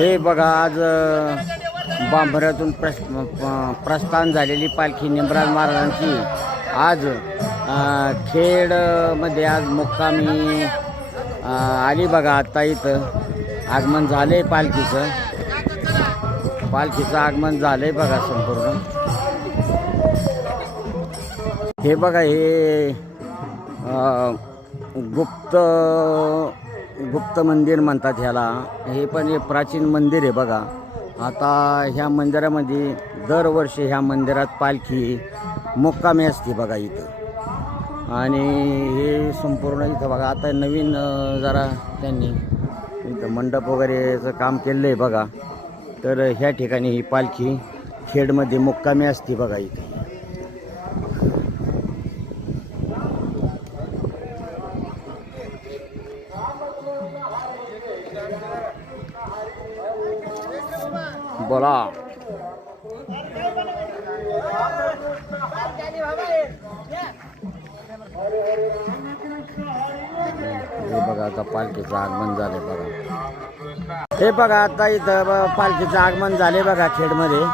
हे बघा आज बांभऱ्यातून प्रस प्रस्थान झालेली पालखी निमराज महाराजांची. आज खेडमध्ये आज मुक्कामी आली बघा आत्ता इथं. आगमन झालंय पालखीचं. पालखीचं आगमन झालंय बघा संपूर्ण. हे बघा हे गुप्त गुप्त मंदिर म्हणतात ह्याला. हे पण एक प्राचीन मंदिर आहे बघा. आता ह्या मंदिरामध्ये दरवर्षी ह्या मंदिरात पालखी मुक्कामी असते बघा इथं. आणि हे संपूर्ण इथं बघा. आता नवीन जरा त्यांनी इथं मंडप वगैरेचं काम केलं आहे बघा. तर ह्या ठिकाणी ही पालखी खेडमध्ये मुक्कामी असते बघा इथे. बोला. हे बघा आता पालखीचं आगमन झाले बघा. हे बघा आता इथं पालखीचं आगमन झाले बघा खेडमध्ये.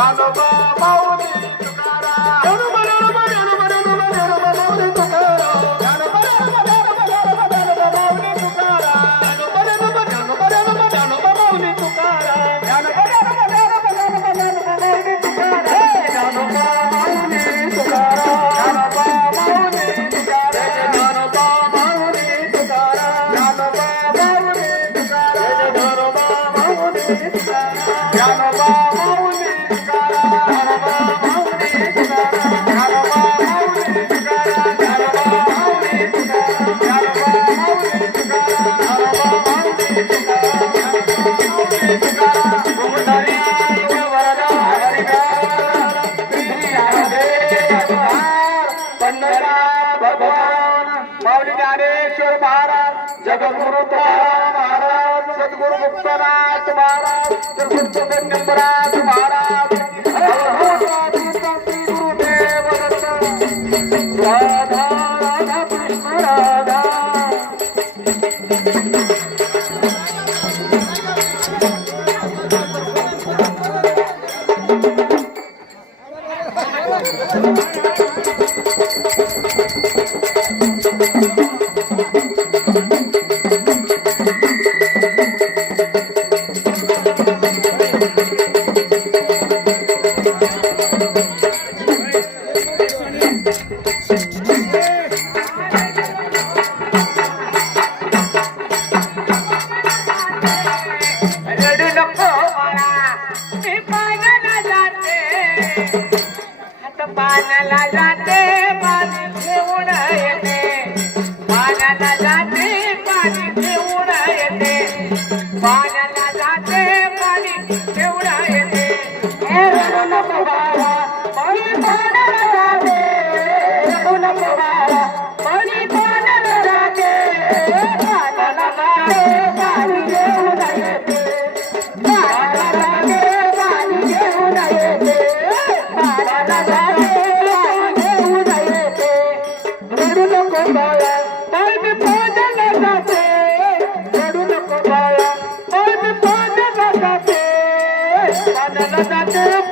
Follow the गणपतराज महाराज गुरुदेव गणपतराज महाराज हात पाण्याला जाते जाते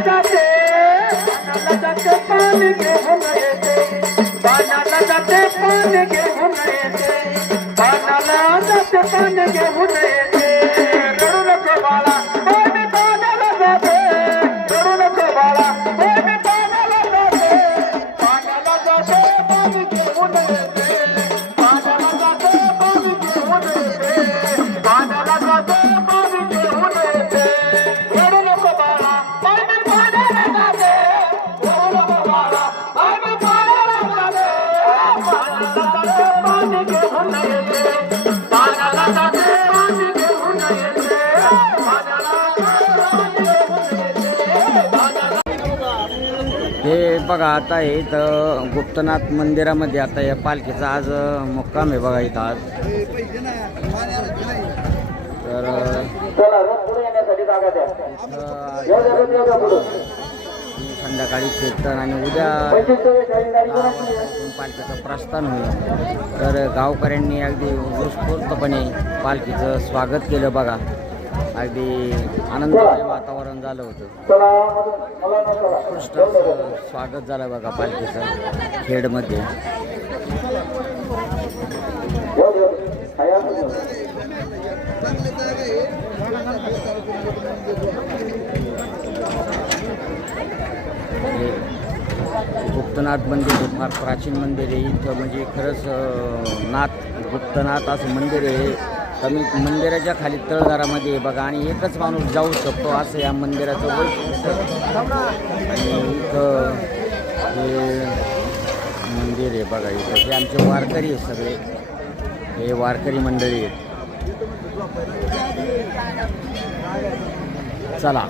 जाते. पाण्याला जाते, पाणी घेऊन येते. पाण्याला जाते, पाणी घेऊन येते. पाण्याला जाते, पाणी घेऊन येते. बघा आता हे इथं गुप्तनाथ मंदिरामध्ये आता या पालखीचा आज मुक्काम आहे बघा इथं आज. तर. संध्याकाळी कीर्तन आणि उद्या पालखीचं प्रस्थान होईल. तर गावकऱ्यांनी अगदी उत्स्फूर्तपणे पालखीचं स्वागत केलं बघा. अगदी आनंदमय वातावरण झालं होतं. उत्कृष्ट स्वागत झालं बघा पालखीचं खेडमध्ये. हे गुप्तनाथ मंदिर हे फार प्राचीन मंदिर आहे. इथं म्हणजे खरंच नाथ गुप्तनाथ असं मंदिर आहे. कमी मंदिराच्या खाली तळघरामध्ये बघा आणि एकच माणूस जाऊ शकतो असं या मंदिराचं वैशिष्ट्य आणि इथं हे मंदिर आहे बघा इथं. हे आमचे वारकरी आहेत सगळे. हे वारकरी मंडळी आहेत. चला.